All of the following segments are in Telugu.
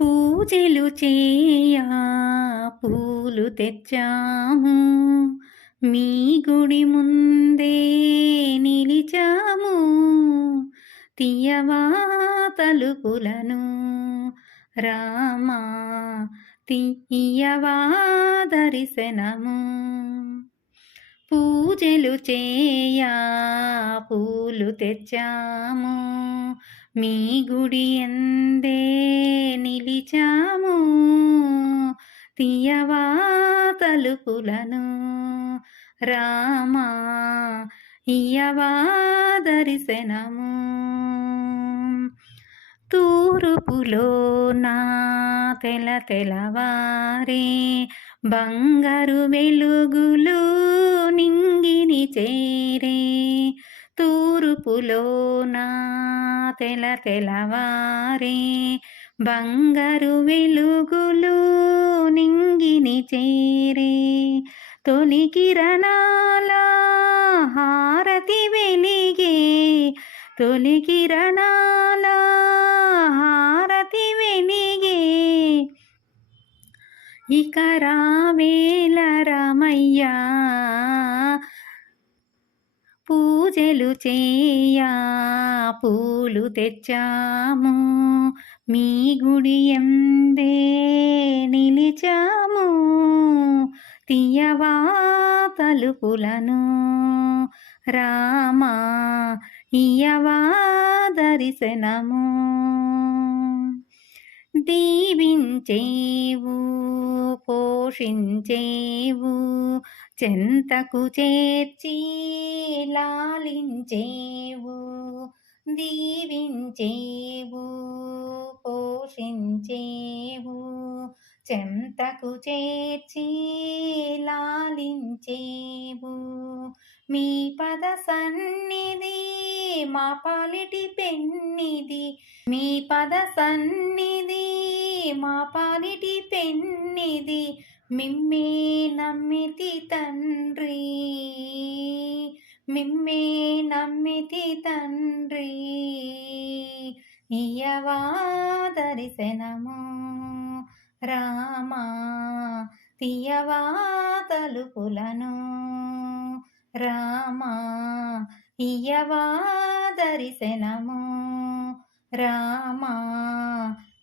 పూజలు చేయా పూలు తెచ్చాము, మీ గుడి ముందే నిలిచాము. తీయవా తలుపులను రామా, తీయవా దర్శనము. పూజలు చేయా పూలు తెచ్చాము, మీ గుడి ఎందే నిలిచాము. తీయవా తలుపులను రామా, ఇయ్యవా దర్శనము. తూర్పులోన తెలవారే బంగారు వెలుగులు నింగిని చేరే. తూర్పులోన తెలవారే బంగారు వెలుగులు నింగిని చేరే. తొలి కిరణాల హారతి వెలిగే, తొలి కిరణాల హారతి వెలిగే. ఇక రావేల రామయ్యా, పూజలు చేయా పూలు తెచ్చాము, మీ గుడి ఎందే నిలిచాము. తీయవా తలుపులను రామా, ఇయ్యవా దర్శనము. దీవించేవు పోషించేవు, చెంతకు చేర్చి లాలించేవు. దీవించేవు పోషించేవు, చెంతకు చేర్చి లాలించేవు. మీ పద సన్నిధి మా పాలిటి పెన్నిది, మీ పద సన్నిధి మా పాలిటి పెన్నిది. మిమ్మే నమ్మితి తండ్రి, మిమ్మే నమ్మితి తండ్రి. ఇయ్యవా దర్శనము రామా, తీయవా తలుపులను రామా, ఇయ్యవా దర్శనము రామా,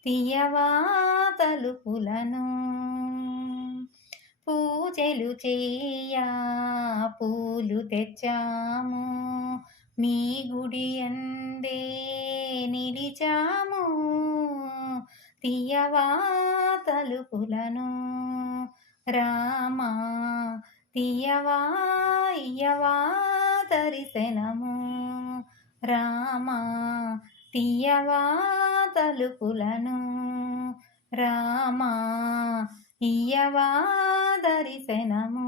తీయవా తలుపులను. పూజలు చేయా పూలు తెచ్చాము, మీ గుడి ఎందే నిలిచాము. తీయవా తలుపులను రామా, తీయవా ఇయ్యవా దర్శనము రామా, తీయవా తలుపులను రామా, ఇయ్యవా దర్శనము.